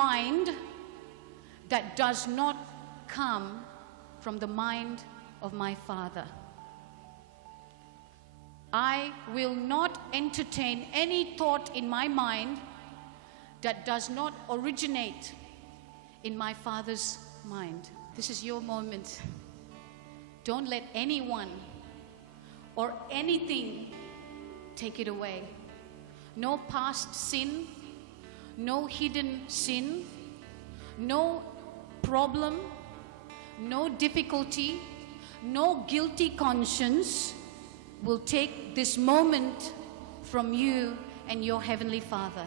mind that does not come from the mind of my Father. I will not entertain any thought in my mind that does not originate in my Father's mind. This is your moment. Don't let anyone or anything take it away. No past sin, no hidden sin, no problem, no difficulty, no guilty conscience will take this moment from you and your Heavenly Father.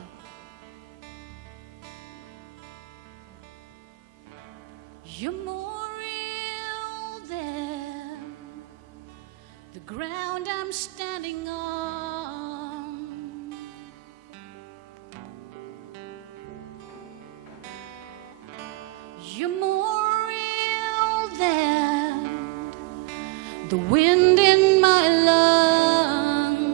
You're more real than the ground I'm standing on. You're more real than the wind in my lungs.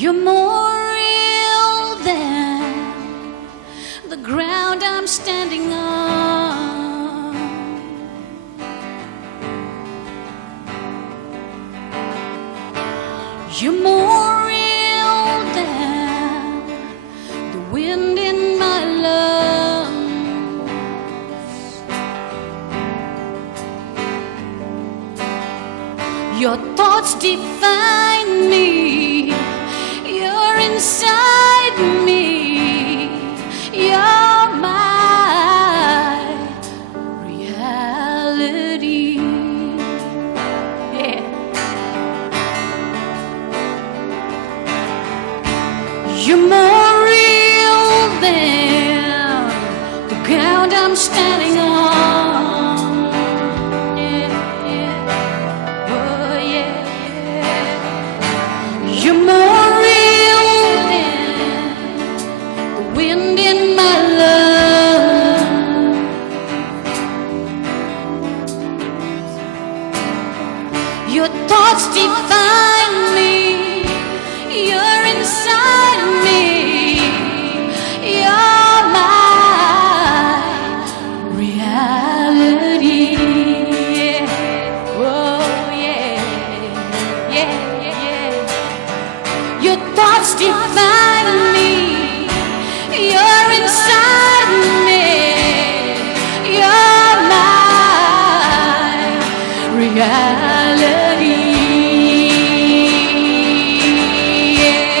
You're more real than the ground I'm standing on. You're more real than the wind in my lungs. Your thoughts define me. You're inside me. You're my reality. Yeah. You're more real than the ground I'm standing on. Yeah, yeah. Oh, yeah, yeah. You're more real than the wind in my lungs. Your thoughts define me. You're inside me. You're my reality. Yeah. Oh, yeah. Yeah, yeah. Your thoughts define me. You're inside me. You're my reality. Yeah.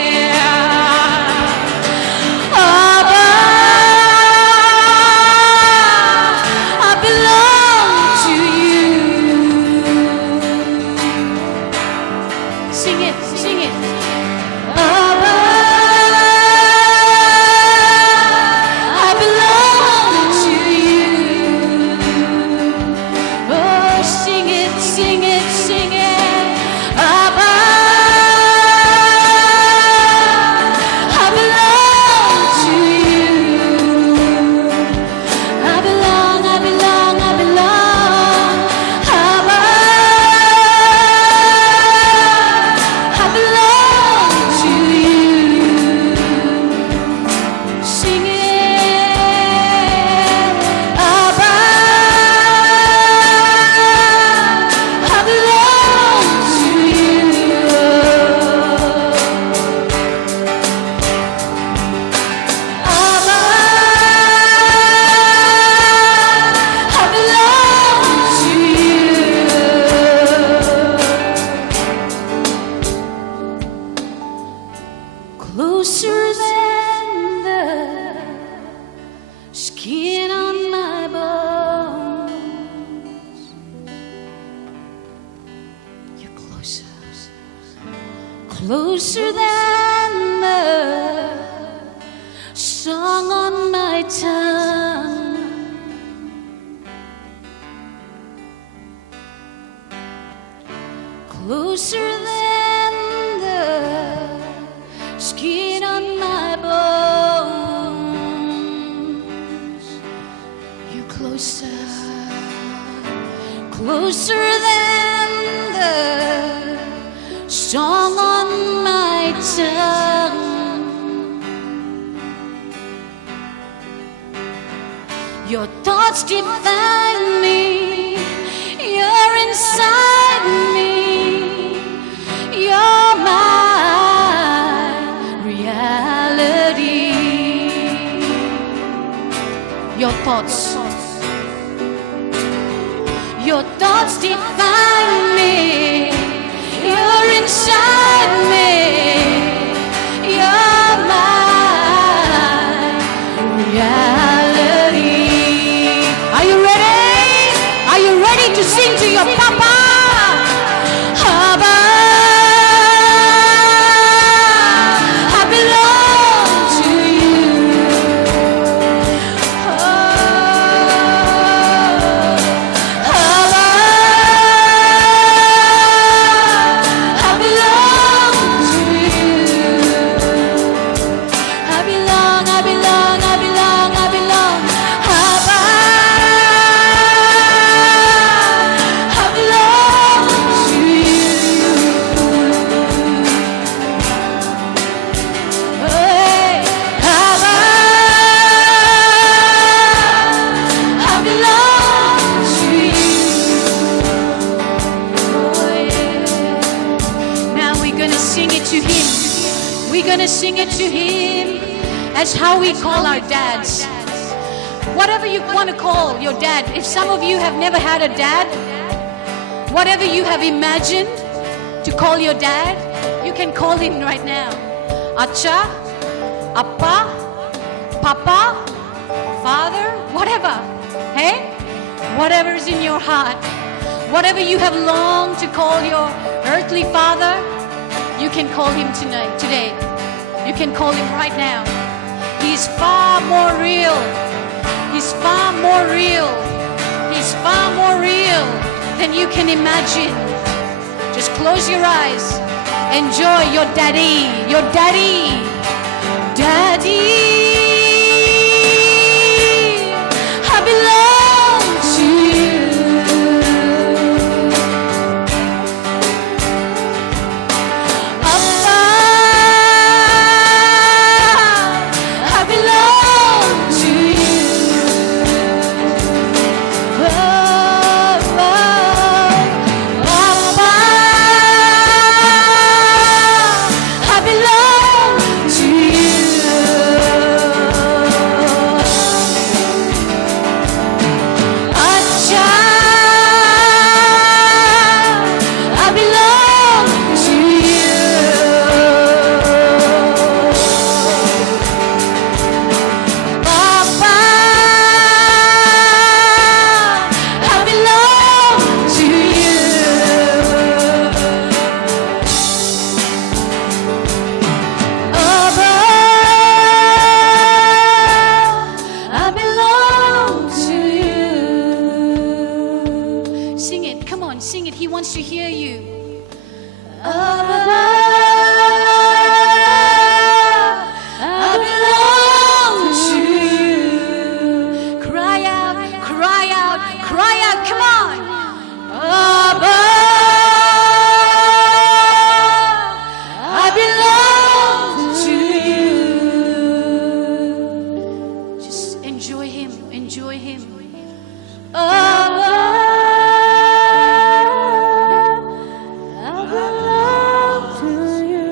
Abba, I belong to you. Sing it, sing it. Abba, I belong to you. Oh, sing it, sing it, sing it. Abba, I belong to you. I belong, I belong, I belong. Abba, I belong to you. Sing it. Abba, I belong to you. Abba, I belong to you. Closer than the skin on my bones. You're closer. Closer than the song on my tongue. Closer than the skin on my bones. You're closer. Closer than the song on my tongue. Your thoughts define me. You're inside me. You're my reality. Your thoughts. Your thoughts define me. You're inside me. You're my reality. Are you ready? Are you ready to sing to your Papa? Abba, I belong to you. Abba, I belong to you. I belong, I belong, I belong, I belong. Abba, I belong to you. Hey, Abba, I belong to you. Oh, yeah. Now we're gonna sing it to Him. We're gonna sing it to Him. That's how we call our dads. Whatever you want to call your dad. If some of you have never had a dad, whatever you have imagined to call your dad, you can call him right now. Acha, Appa, Papa, Father, whatever. Hey? Whatever is in your heart. Whatever you have longed to call your earthly father, you can call him today. You can call him right now. He's far more real. He's far more real. He's far more real than you can imagine. Just close your eyes. Enjoy your daddy. Your daddy. Daddy. I belong to you. Appa, I belong to you. Oh, Appa, I belong to you. Acha, I belong to you. Papa, I belong to you. Abba, I belong to you. Sing it, come on, sing it. He wants to hear you. Abba, I belong to you. Cry out, cry out, cry out, come on. Abba, I belong to you. Just enjoy him, enjoy him. Abba, I belong to you.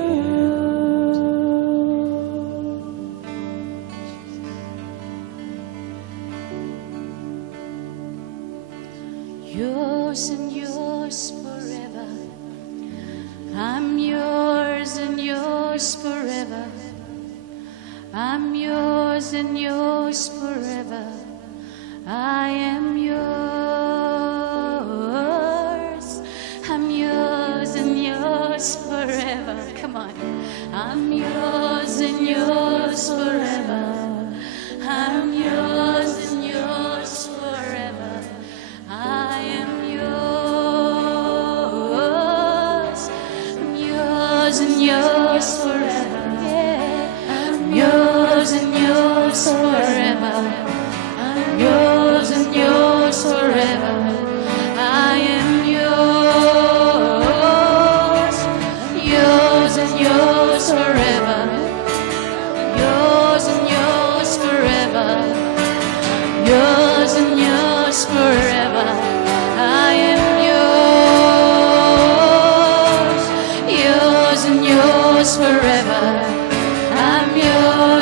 Yours and yours forever. I'm yours and yours forever. I'm yours and yours forever. I am yours. I'm yours and yours forever. Come on. I'm yours and yours forever. I'm yours and yours forever. I am yours. I'm yours and yours forever. Yeah. I'm yours and yours forever. I'm yours and yours forever. I am yours. Yours and yours forever. Yours and yours forever. Yours.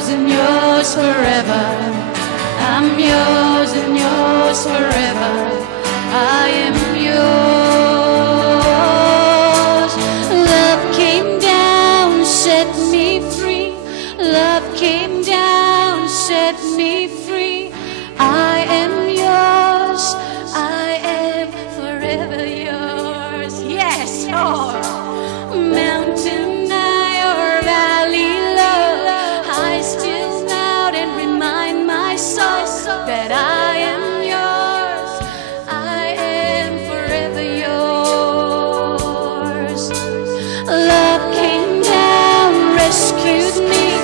yours and yours forever. I'm yours and yours forever. I am yours. Love came down, set me free. Love came down, set me free. I am yours. I am forever yours. Yes, Lord. Mountain high or valley low, I still out and remind my soul that I am yours. I am forever yours. Love came down, rescued me.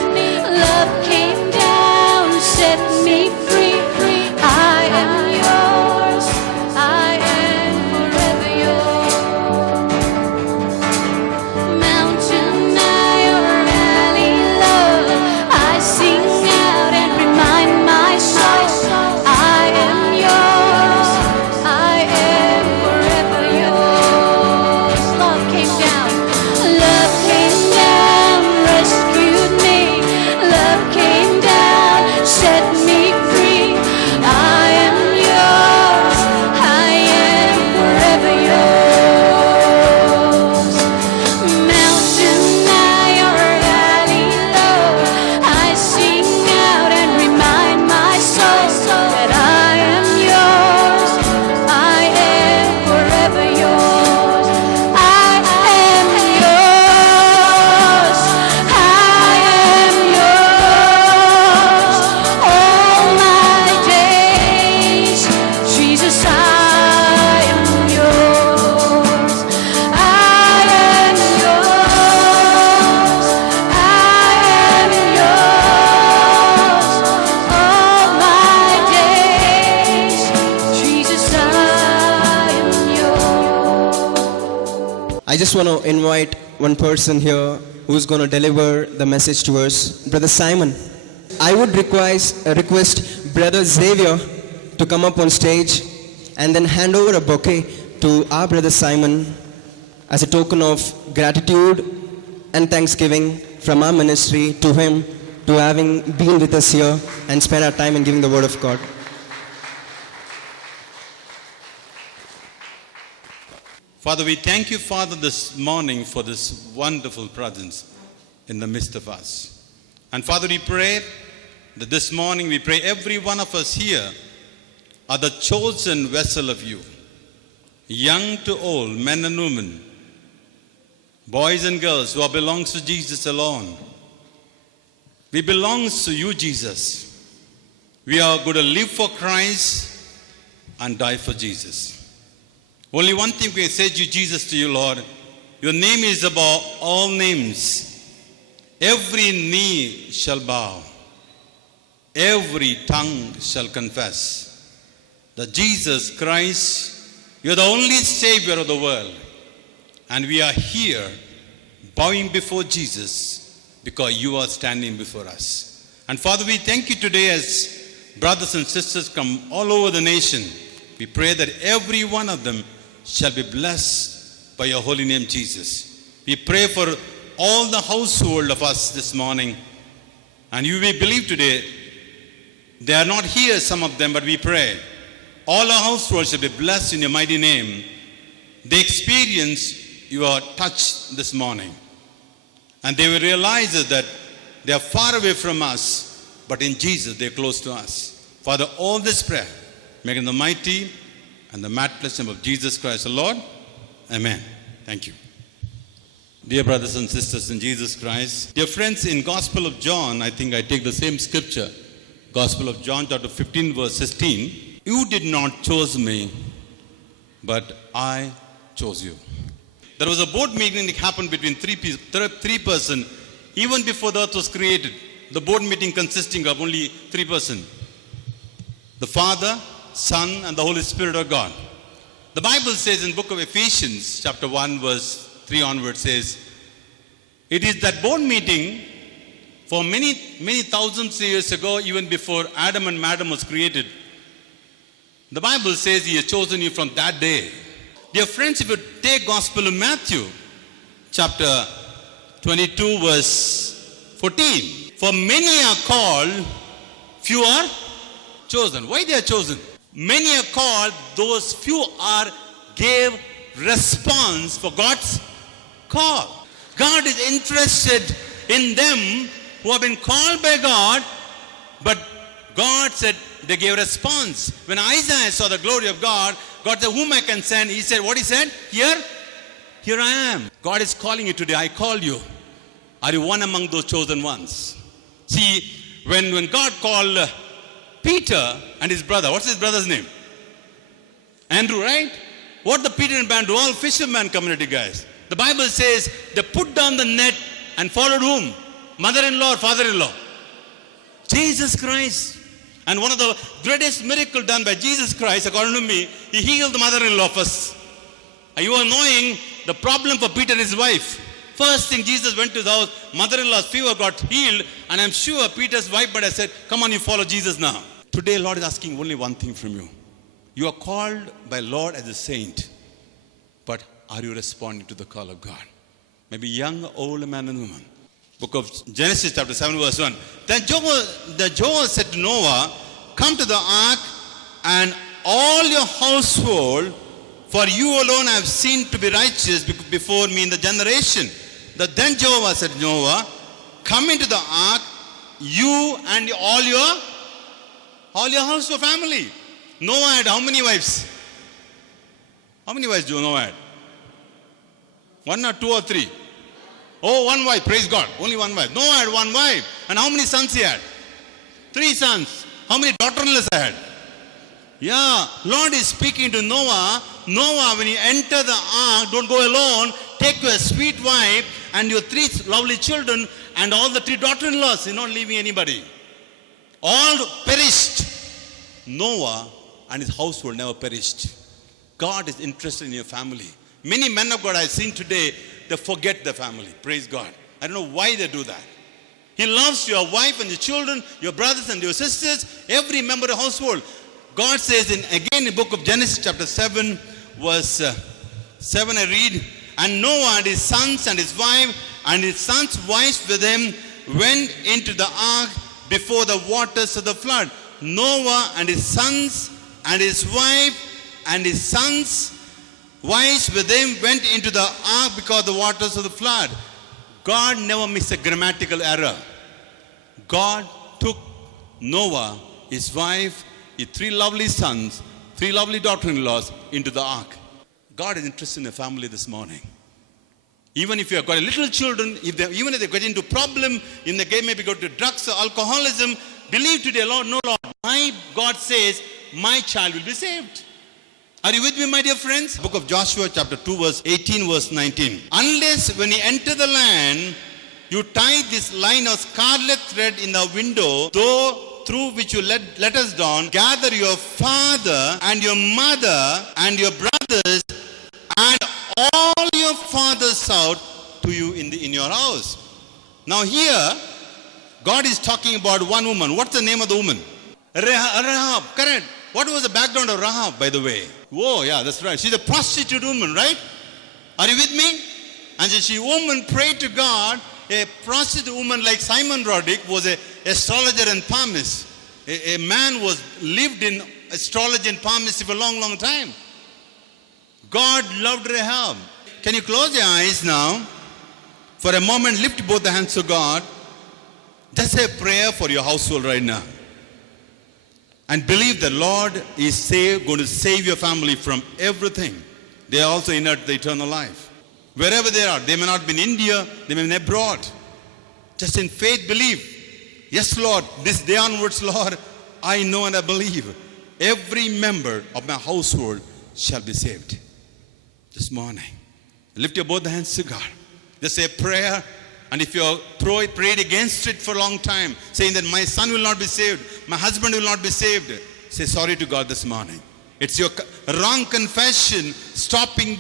Love came down, set me free. I am yours. I am forever yours. Mountain high or valley low, I sing out and remind my soul I am yours. I am forever yours. Love came down. Love came down, rescued me. Love came down, set me free. I am yours. I am forever yours. Mountain high or valley low, I sing out and remind my soul that I am yours. I am forever yours. I am yours. I am yours. All my days, Jesus, I am yours. I am yours. I am yours. All my days, Jesus, I am yours. I just want to invite one person here who's going to deliver the message to us, Brother Simon. I would request Brother Xavier to come up on stage and then hand over a bouquet to our Brother Simon as a token of gratitude and thanksgiving from our ministry to him, to having been with us here and spend our time in giving the word of God. Father, we thank you, Father, this morning for this wonderful presence in the midst of us. And Father, we pray that this morning we pray every one of us here are the chosen vessel of you. Young to old, men and women, boys and girls who belongs to Jesus alone. We belongs to you, Jesus. We are going to live for Christ and die for Jesus. Only one thing we can say to Jesus, to you, Lord. Your name is above all names. Every knee shall bow. Every tongue shall confess that Jesus Christ, you're the only Savior of the world. And we are here bowing before Jesus because you are standing before us. And Father, we thank you today as brothers and sisters come all over the nation. We pray that every one of them shall be blessed by your holy name, Jesus. We pray for all the household of us this morning. And you may believe today, they are not here, some of them, but we pray. All our household shall be blessed in your mighty name. They experience your touch this morning. And they will realize that they are far away from us, but in Jesus they are close to us. Father, all this prayer, make in the mighty and the matchless name of Jesus Christ the Lord. Amen. Thank you. Dear brothers and sisters in Jesus Christ, dear friends, in Gospel of John, I think I take the same scripture, Gospel of John chapter 15 verse 16. You did not choose me, but I chose you. There was a board meeting that happened between three persons even before the earth was created. The board meeting consisting of only 3 persons. The Father, Son, and the Holy Spirit of God. The Bible says in book of Ephesians, chapter 1, verse 3 onward says, it is that board meeting for many thousands of years ago, even before Adam and Madam was created. The Bible says he has chosen you from that day. Dear friends, if you take Gospel of Matthew, chapter 22, verse 14. For many are called, few are chosen. Why they are chosen? Many are called, those few are gave response for God's call. God is interested in them who have been called by God, but God said they gave response. When Isaiah saw the glory of God, God said, whom I can send? He said, what he said? Here I am. God is calling you today. I called you. Are you one among those chosen ones? See, when God called Peter and his brother, what's his brother's name? Andrew, right? What the Peter and Andrew, all fisherman community guys. The Bible says they put down the net and followed whom? Mother-in-law or father-in-law? Jesus Christ. And one of the greatest miracles done by Jesus Christ, according to me, he healed the mother-in-law first. Are you knowing the problem for Peter and his wife? First thing, Jesus went to his house, mother-in-law's fever got healed, and I'm sure Peter's wife but I said, come on, you follow Jesus now. Today, Lord is asking only one thing from you. You are called by Lord as a saint, but are you responding to the call of God? Maybe young, old man and woman. Book of Genesis chapter 7 verse 1. Then Jehovah said to Noah, come to the ark and all your household, for you alone I have seen to be righteous before me in the generation. Then Jehovah said to Noah, come into the ark, you and all your household family. Noah had how many wives? How many wives do Noah had? One or two or three? Oh, one wife, praise God. Only one wife. Noah had one wife. And how many sons he had? 3 sons. How many daughter-in-laws he had? Yeah, Lord is speaking to Noah. Noah, when you enter the ark, don't go alone. Take your sweet wife and your 3 lovely children and all the 3 daughter-in-laws. You're not leaving anybody. All perished. Noah and his household never perished. God is interested in your family. Many men of God I've seen today, they forget the family. Praise God. I don't know why they do that. He loves your wife and your children, your brothers and your sisters, every member of the household. God says again in the book of Genesis chapter 7, verse 7 I read, and Noah and his sons and his wife and his sons' wives with him went into the ark before the waters of the flood. Noah and his sons and his wife and his sons' wives with him went into the ark because of the waters of the flood. God never makes a grammatical error. God took Noah, his wife, his 3 lovely sons, 3 lovely daughter-in-laws into the ark. God is interested in a family this morning. Even if you have got little children, even if they get into problem, if they maybe go to drugs or alcoholism, believe today, Lord, no Lord, my God says, my child will be saved. Are you with me, my dear friends? Book of Joshua chapter 2 verse 18 verse 19. Unless when you enter the land, you tie this line of scarlet thread in the window, through which you let us down, gather your father and your mother and your brothers and all your fathers out to you in your house. Now here, God is talking about one woman. What's the name of the woman? Rahab, correct. What was the background of Rahab, by the way? Oh, yeah, that's right. She's a prostitute woman, right? Are you with me? And she woman prayed to God. A prostitute woman like Simon Roddick was an astrologer and palmist. A man lived in astrology and palmistry for a long, long time. God loved Rahab. Can you close your eyes now? For a moment, lift both the hands to God. Just say a prayer for your household right now. And believe the Lord is going to save your family from everything. They are also inherit the eternal life. Wherever they are, they may not be in India, they may be abroad. Just in faith, believe. Yes, Lord, this day onwards, Lord, I know and I believe every member of my household shall be saved. This morning, lift your both hands to God. Just say a prayer. And if you prayed against it for a long time, saying that my son will not be saved, my husband will not be saved, say sorry to God this morning. It's your wrong confession stopping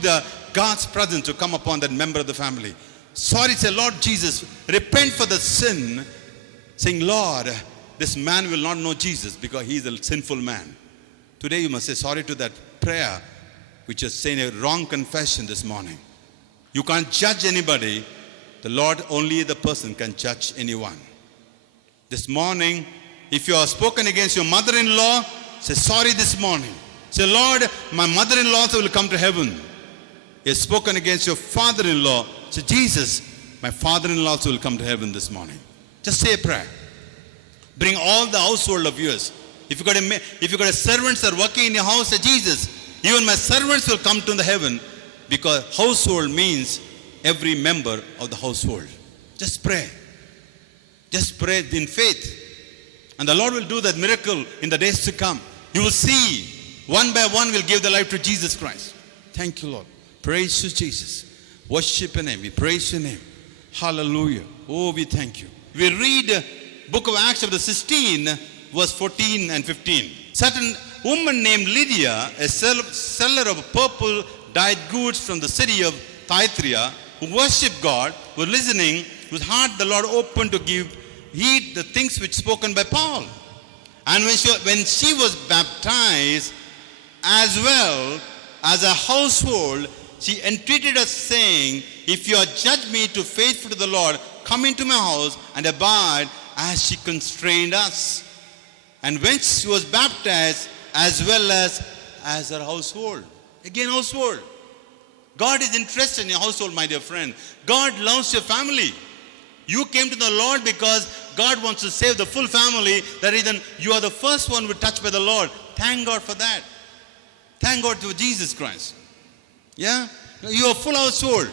God's presence to come upon that member of the family. Sorry, say, Lord Jesus, repent for the sin, saying, Lord, this man will not know Jesus because he is a sinful man. Today you must say sorry to that prayer, which is saying a wrong confession this morning. You can't judge anybody. The Lord, only the person can judge anyone. This morning, if you have spoken against your mother-in-law, say sorry this morning. Say, Lord, my mother-in-law will come to heaven. You have spoken against your father-in-law. Say, Jesus, my father-in-law will come to heaven this morning. Just say a prayer. Bring all the household of yours. If you got a servants that are working in your house, say, Jesus, even my servants will come to the heaven, because household means every member of the household. Just pray. Just pray in faith. And the Lord will do that miracle in the days to come. You will see, one by one will give their life to Jesus Christ. Thank you, Lord. Praise you, Jesus. Worship your name. We praise your name. Hallelujah. Oh, we thank you. We read book of Acts chapter 16, verse 14 and 15. Certain woman named Lydia, a seller of purple dyed goods from the city of Thyatira, who worshipped God, was listening with heart the Lord opened to give heed the things which spoken by Paul. And when she was baptized, as well as a household, she entreated us, saying, if you judge me to faithful to the Lord, come into my house and abide, as she constrained us. And when she was baptized, as well as her household. Again, household. God is interested in your household, my dear friend. God loves your family. You came to the Lord because God wants to save the full family. That is, you are the first one who touched by the Lord. Thank God for that. Thank God to Jesus Christ. Yeah? You are full household.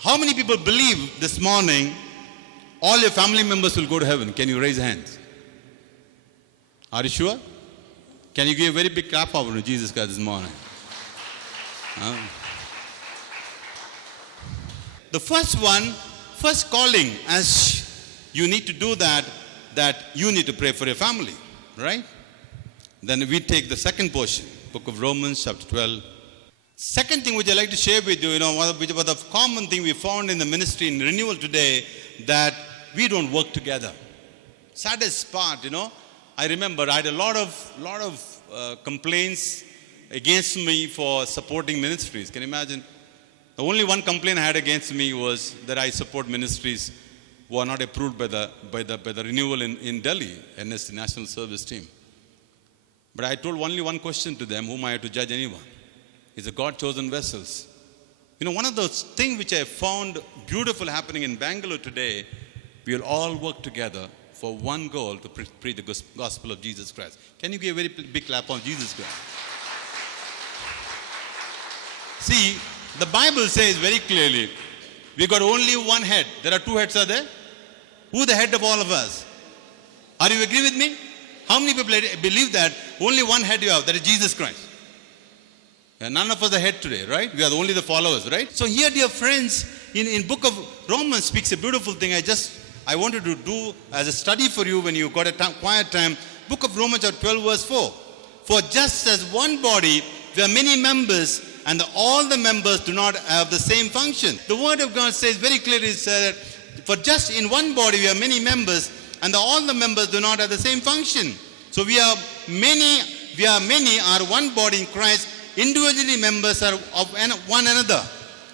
How many people believe this morning all your family members will go to heaven? Can you raise your hands? Are you sure? Can you give a very big clap over to Jesus Christ this morning? The first calling, as you need to do that you need to pray for your family, right? Then we take the second portion, book of Romans, chapter 12. Second thing which I like to share with you, which was a common thing we found in the ministry in renewal today, that we don't work together. Saddest part, I remember I had a lot of complaints against me for supporting ministries. Can you imagine? The only one complaint I had against me was that I support ministries who are not approved by the renewal in Delhi, NSC, National Service Team. But I told only one question to them, whom I had to judge anyone. Is the God-chosen vessels. One of those things which I found beautiful happening in Bangalore today, we will all work together for one goal, to preach the gospel of Jesus Christ. Can you give a very big clap on Jesus Christ? See, the Bible says very clearly, we got only one head. There are two heads, are there? Who is the head of all of us? Are you agree with me? How many people believe that only one head you have, that is Jesus Christ? And none of us are head today, right? We are only the followers, right? So here, dear friends, in book of Romans speaks a beautiful thing. I wanted to do as a study for you when you got a quiet time. Book of Romans chapter 12 verse 4. For just as one body, there are many members, and all the members do not have the same function. The word of God says very clearly, for just in one body we have many members, and all the members do not have the same function. So we are many are one body in Christ, individually members are of one another,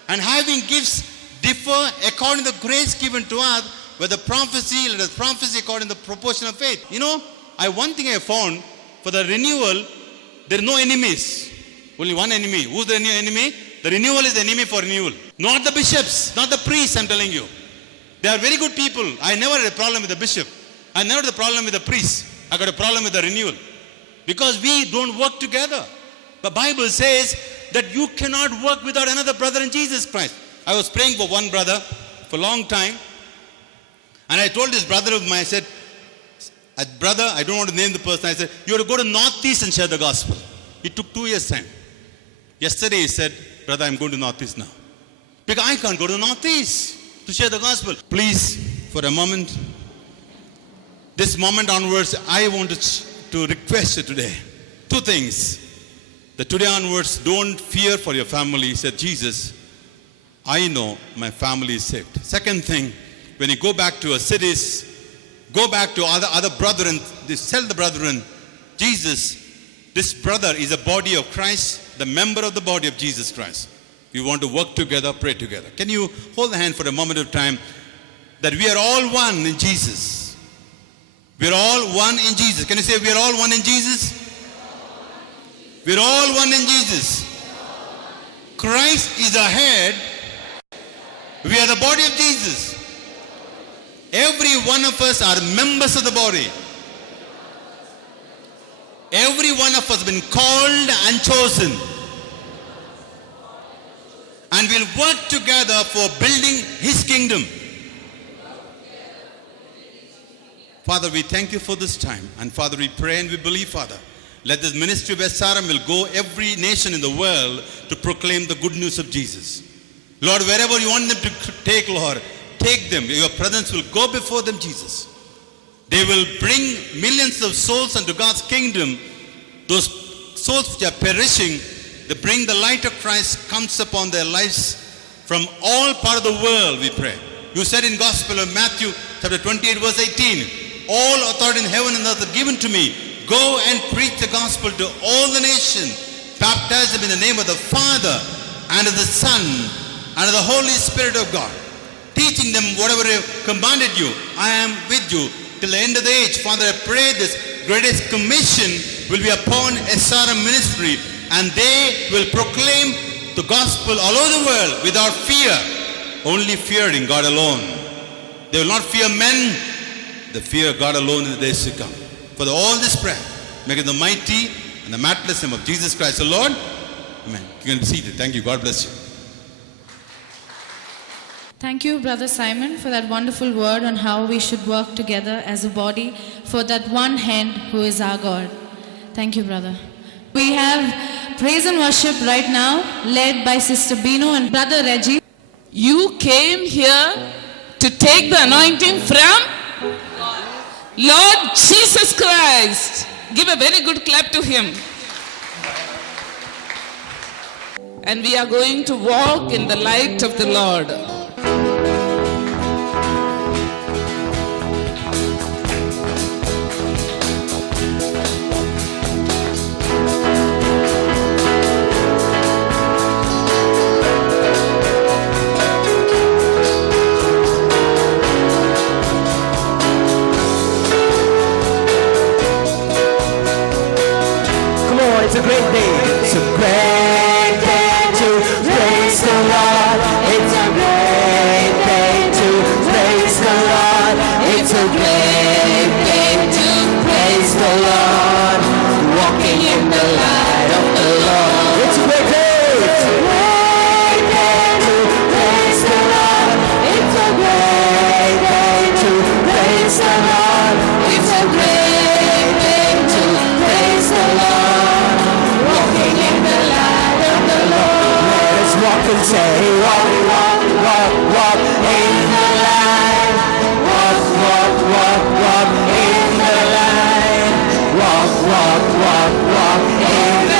and having gifts differ according to the grace given to us. Whether prophecy, let us prophesy according to the proportion of faith. One thing I found, for the renewal, there are no enemies. Only one enemy. Who's the enemy? The renewal is the enemy for renewal. Not the bishops, not the priests, I'm telling you. They are very good people. I never had a problem with the bishop. I never had a problem with the priest. I got a problem with the renewal. Because we don't work together. The Bible says that you cannot work without another brother in Jesus Christ. I was praying for one brother for a long time. And I told this brother of mine, I said, brother, I don't want to name the person. I said, you have to go to Northeast and share the gospel. It took 2 years' time. Yesterday he said, brother, I'm going to Northeast now. Because I can't go to Northeast to share the gospel. Please, for a moment, this moment onwards, I wanted to request you today 2 things. That today onwards, don't fear for your family. He said, Jesus, I know my family is saved. Second thing, when you go back to your cities, go back to other brethren, tell the brethren, Jesus, this brother is a body of Christ, the member of the body of Jesus Christ. We want to work together, pray together. Can you hold the hand for a moment of time, that we are all one in Jesus. We're all one in Jesus. Can you say we're all one in Jesus? We're all one in Jesus. Christ is the head. We are the body of Jesus. Every one of us are members of the body. Every one of us has been called and chosen. And we'll work together for building His kingdom. Father, we thank you for this time. And Father, we pray and we believe, Father, let this ministry of SRM will go every nation in the world to proclaim the good news of Jesus. Lord, wherever you want them to take, Lord, take them. Your presence will go before them, Jesus. They will bring millions of souls unto God's kingdom. Those souls which are perishing, they bring the light of Christ comes upon their lives from all part of the world, we pray. You said in Gospel of Matthew chapter 28 verse 18, all authority in heaven and earth are given to me. Go and preach the gospel to all the nations. Baptize them in the name of the Father and of the Son and of the Holy Spirit of God. Teaching them whatever I have commanded you. I am with you till the end of the age. Father, I pray this greatest commission will be upon SRM ministry, and they will proclaim the gospel all over the world without fear, only fearing God alone. They will not fear men, they fear God alone in the days to come. For all this prayer, make it the mighty and the matchless name of Jesus Christ the Lord. Amen. You can be seated. Thank you. God bless you. Thank you, Brother Simon, for that wonderful word on how we should work together as a body for that one hand who is our God. Thank you, brother. We have praise and worship right now, led by Sister Bino and Brother Reggie. You came here to take the anointing from Lord Jesus Christ. Give a very good clap to Him. And we are going to walk in the light of the Lord. It's a great day. It's a great day to praise the Lord. It's a great day to praise the Lord. It's a great day to praise the Lord. Walking in the light of the Lord. It's a great day. It's a great day to praise the Lord. It's a great day to praise the Lord. It's a great day to praise the Lord. Walk and say, walk, walk, walk, walk in the light. Walk, walk, walk, walk in the light. Walk, walk, walk, walk in the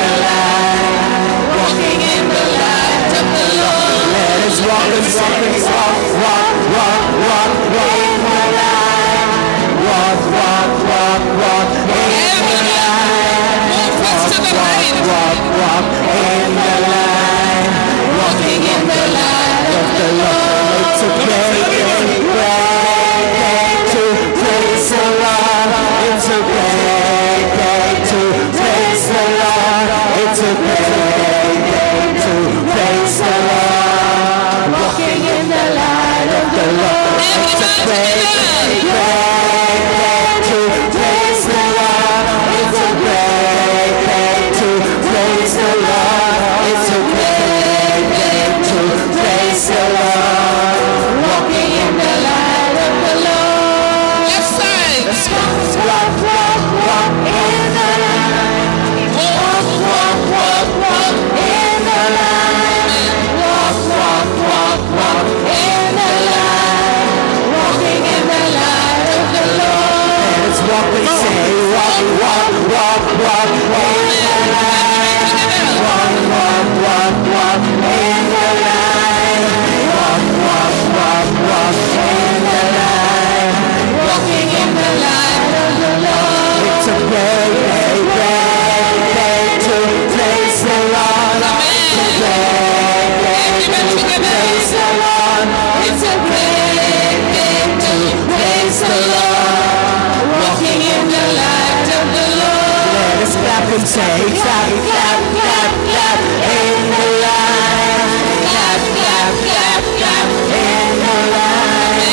say, clap, clap, clap, clap in the line. Clap, clap, clap, clap in the line.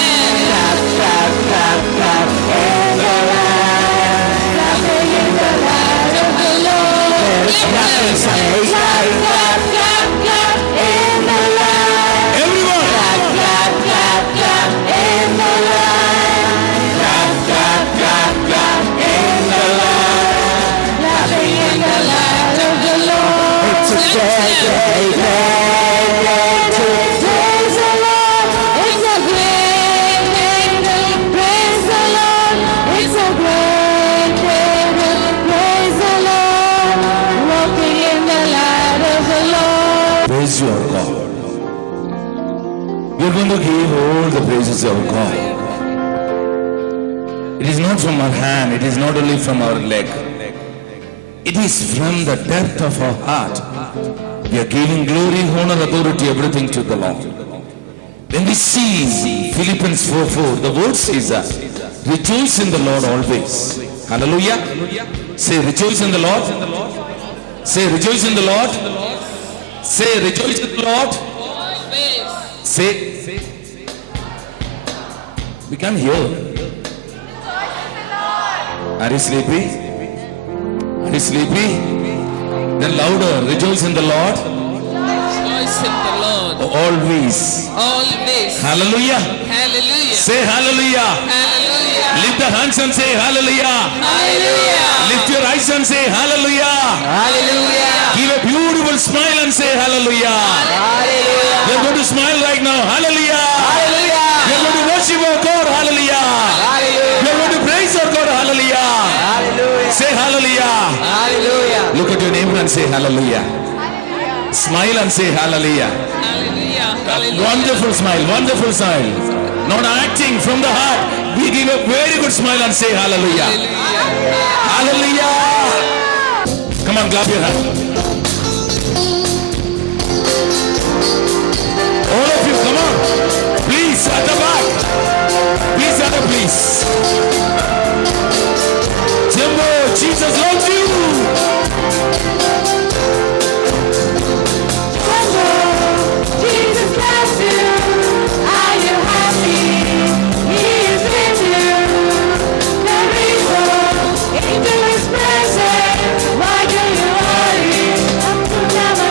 Clap, clap, clap, clap in the line. Clapping in the light of the Lord. Let's clap and say, clap, clap, clap, clap in the line. Everyone. Clap, clap, clap, clap in the line. Clap, clap, clap, clap in the line. Clapping in the light of the Lord. It's a day, day, day to praise the Lord. It's a great day to praise the Lord. It's a great day to praise the Lord. Walking in the light of the Lord. Praise your God. We are going to give all the praises of God. It is not from our hand, it is not only from our leg. It is from the depth of our heart. We are giving glory, honor, authority, everything to the Lord. When we see Philippians 4:4, the word says that, rejoice in the Lord always. Hallelujah. Say, rejoice in the Lord. Say, rejoice in the Lord. Say, rejoice in the Lord. Say, we can't hear. Are you sleepy? Are you sleepy? Then louder, rejoice in the Lord. Rejoice in the Lord. Always. Always. Hallelujah. Hallelujah. Say hallelujah. Hallelujah. Lift the hands and say hallelujah. Hallelujah. Lift your eyes and say hallelujah. Hallelujah. Give a beautiful smile and say hallelujah. Hallelujah. We are going to smile right now. Hallelujah. Hallelujah. We are going to worship our God. Hallelujah. Hallelujah. We are going to praise our God. Hallelujah. Hallelujah. Say hallelujah. Hallelujah. Look at your neighbor and say hallelujah. Smile and say hallelujah. Hallelujah. Hallelujah. Wonderful smile. Wonderful smile. Not acting from the heart. We give a very good smile and say hallelujah. Hallelujah. Come on, clap your hand. All of you, come on. Please, at the back. Please, at the please. Jimbo, Jesus loves you. Jesus loves you. Are you happy? He is with you. Carry into his presence. Why do you worry? Never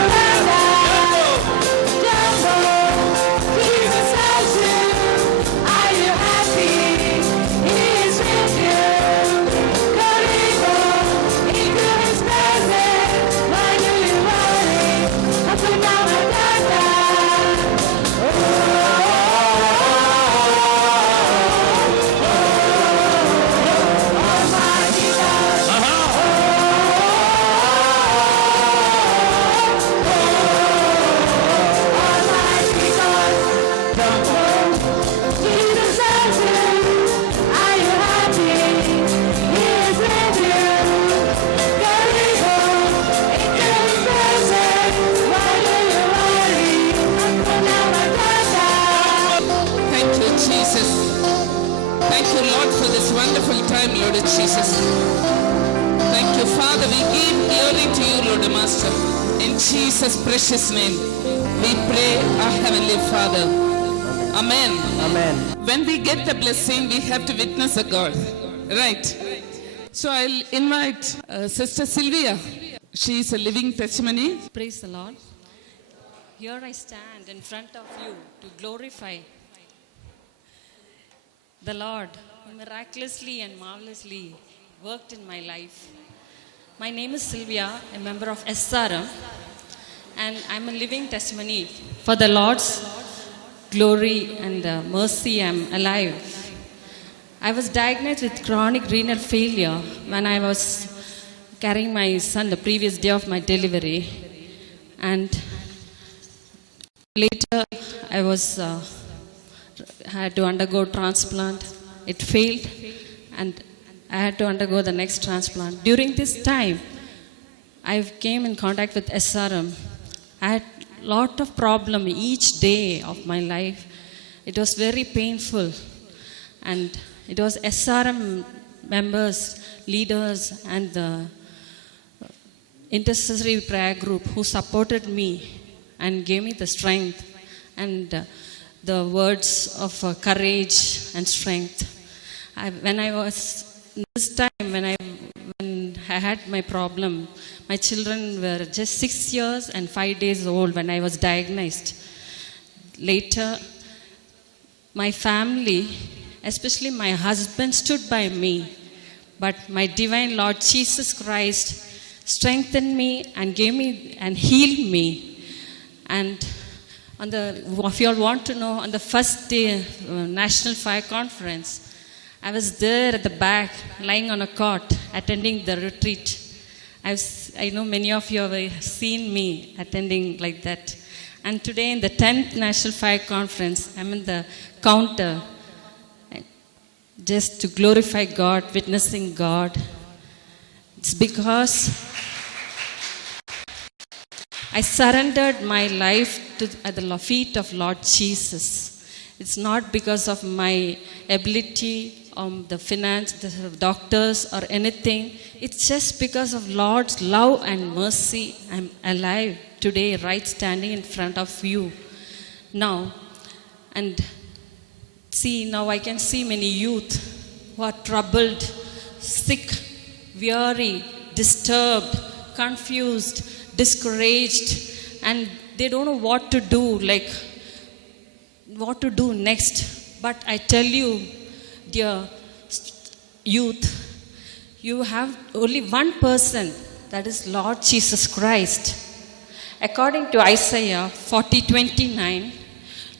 Jesus loves you. Are you happy? He is with you. Carry into his presence. Why do you worry? Jesus loves you. Are you happy? He is with you. Carry into his presence. Why do you worry? Thank you, Jesus. Thank you, Lord, for this wonderful time, Lord Jesus. Thank you, Father. We give glory to you, Lord Master. In Jesus' precious name, we pray, our Heavenly Father. Amen. Amen. When we get the blessing, we have to witness a God. Right? So I'll invite Sister Sylvia. She is a living testimony. Praise the Lord. Here I stand in front of you to glorify the Lord who miraculously and marvelously worked in my life. My name is Sylvia, a member of SRM, and I'm a living testimony for the Lord's glory and mercy. I'm alive. I was diagnosed with chronic renal failure when I was carrying my son the previous day of my delivery, and later I had to undergo transplant. It failed, and I had to undergo the next transplant. During this time, I came in contact with SRM. I had a lot of problem each day of my life. It was very painful, and it was SRM members, leaders, and the intercessory prayer group who supported me and gave me the strength and the words of courage and strength. When I had my problem, my children were just 6 years and 5 days old when I was diagnosed. Later, my family, especially my husband, stood by me. But my divine Lord Jesus Christ strengthened me and gave me and healed me. And if you all want to know, on the first day National Fire Conference, I was there at the back, lying on a cot, attending the retreat. I know many of you have seen me attending like that. And today in the 10th National Fire Conference, I'm in the counter, just to glorify God, witnessing God. It's because I surrendered my life at the feet of Lord Jesus. It's not because of my ability, the finance, the doctors or anything. It's just because of Lord's love and mercy I'm alive today, right standing in front of you now. And see, now I can see many youth who are troubled, sick, weary, disturbed, confused, discouraged, and they don't know what to do, like what to do next. But I tell you, dear youth, you have only one person, that is Lord Jesus Christ. According to Isaiah 40:29,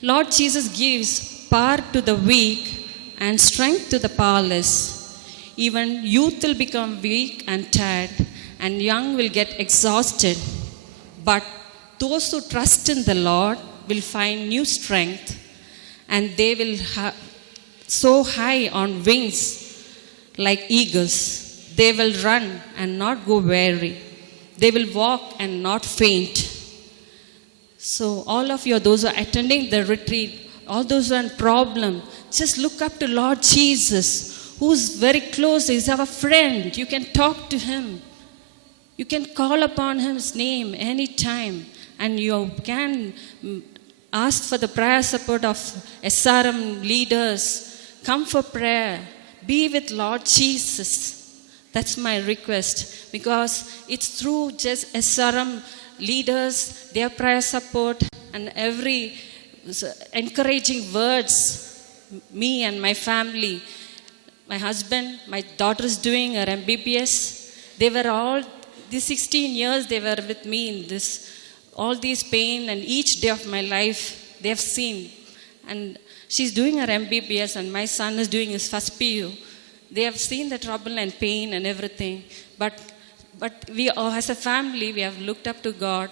Lord Jesus gives power to the weak and strength to the powerless. Even youth will become weak and tired, and young will get exhausted. But those who trust in the Lord will find new strength, and they will soar high on wings like eagles. They will run and not go weary. They will walk and not faint. So all of you, those who are attending the retreat, all those who are in problem, just look up to Lord Jesus, who's very close. He's our friend. You can talk to him. You can call upon his name anytime, and you can ask for the prayer support of SRM leaders. Come for prayer. Be with Lord Jesus. That's my request, because it's through just SRM leaders, their prayer support, and every encouraging words, me and my family, my husband, my daughter is doing her MBBS. They were all, these 16 years they were with me in this, all these pain, and each day of my life they have seen. And she's doing her MBBS and my son is doing his first PU. They have seen the trouble and pain and everything. But we all, as a family, we have looked up to God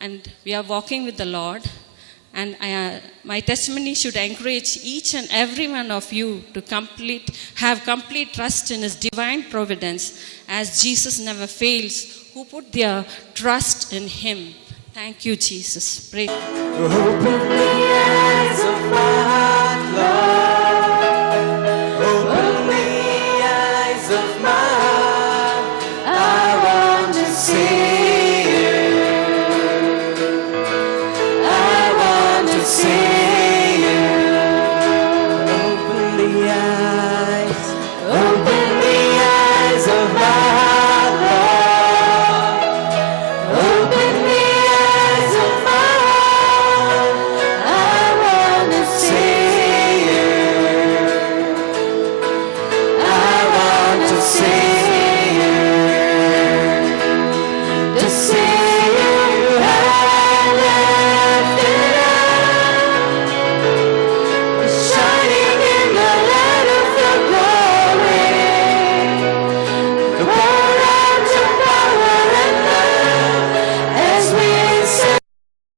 and we are walking with the Lord. And my testimony should encourage each and every one of you to have complete trust in His divine providence, as Jesus never fails, who put their trust in Him. Thank you, Jesus. Pray. Open the eyes of my heart, Lord. Open the eyes of my